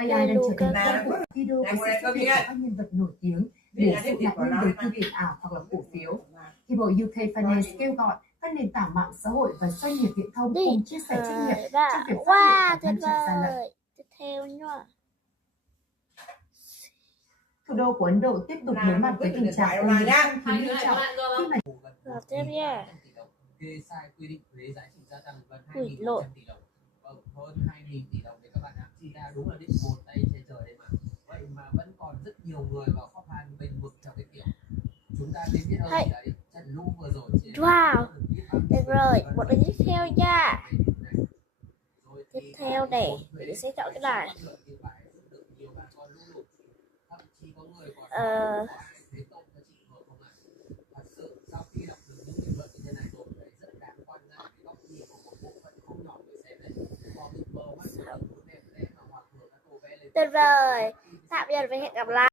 AI đang trở thành công cụ video với sự xuất hiện của các nhân vật nổi tiếng để dụ nạn nhân đầu tư tiền ảo hoặc là cổ phiếu. Hiệp hội UK Finance kêu gọi các nền tảng mạng xã hội và doanh nghiệp viễn thông cùng chia sẻ trách nhiệm trong việc phát hiện và ngăn chặn gian lận. Tiếp theo nữa. Thủ đô của Ấn Độ tiếp tục đối mặt với tình trạng ô nhiễm không khí nghiêm trọng khi mà tiếp nha. Kê sai quy định thuế giá trị gia tăng gần 2.100 tỷ đồng. Hơn 2.000 tỷ đồng để các bạn ạ. Chi ra đúng là định một tay che trời đấy mà. Vậy mà vẫn còn rất nhiều người vào khó khăn bênh vực theo cái kiểu. Chúng ta nên biết ơn đấy. Trận lũ vừa rồi chỉ wow. Được rồi, một cái tiếp theo nha. Tiếp theo này, mình sẽ chọn cái này. Tuyệt vời. Tạm biệt và hẹn gặp lại.